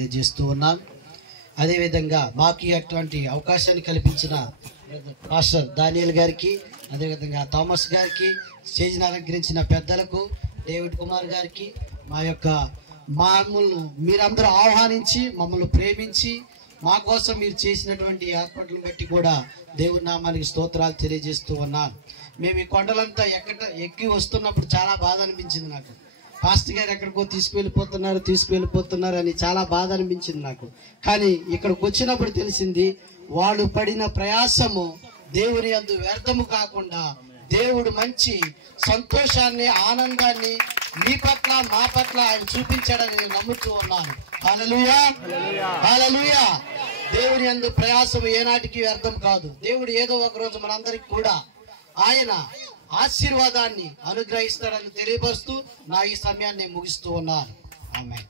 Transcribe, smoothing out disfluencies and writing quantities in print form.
తెలియజేస్తూ ఉన్నాను. అదేవిధంగా మాకు అటువంటి అవకాశాన్ని కల్పించిన పాస్టర్ దానియేల్ గారికి, అదేవిధంగా థామస్ గారికి, స్టేజ్ని అలంకరించిన పెద్దలకు, డేవిడ్ కుమార్ గారికి, మమ్మల్ని మీరందరూ ఆహ్వానించి మమ్మల్ని ప్రేమించి మా కోసం మీరు చేసినటువంటి ఏర్పాట్లను బట్టి కూడా దేవుని నామానికి స్తోత్రాలు తెలియజేస్తూ ఉన్నాను. మేము ఈ కొండలంతా ఎక్కి వస్తున్నప్పుడు చాలా బాధ అనిపించింది నాకు. పాస్టర్ గారు ఎక్కడికో తీసుకువెళ్ళిపోతున్నారు అని చాలా బాధ అనిపించింది నాకు. కానీ ఇక్కడికి వచ్చినప్పుడు తెలిసింది, వాళ్ళు పడిన ప్రయాసము దేవుని యందు వ్యర్థము కాకుండా దేవుడు మంచి సంతోషాన్ని, ఆనందాన్ని మీ పట్ల మా పట్ల ఆయన చూపించాడని నేను నమ్ముతూ ఉన్నాను. హల్లెలూయా, హల్లెలూయా. దేవుని యందు ప్రయాసం ఏనాటికి వ్యర్థం కాదు. దేవుడు ఏదో ఒక రోజు మనందరికి కూడా ఆయన ఆశీర్వాదాన్ని అనుగ్రహిస్తాడని తెలియపరుస్తూ నా ఈ సమయాన్ని ముగిస్తూ ఉన్నాను. ఆమేన్.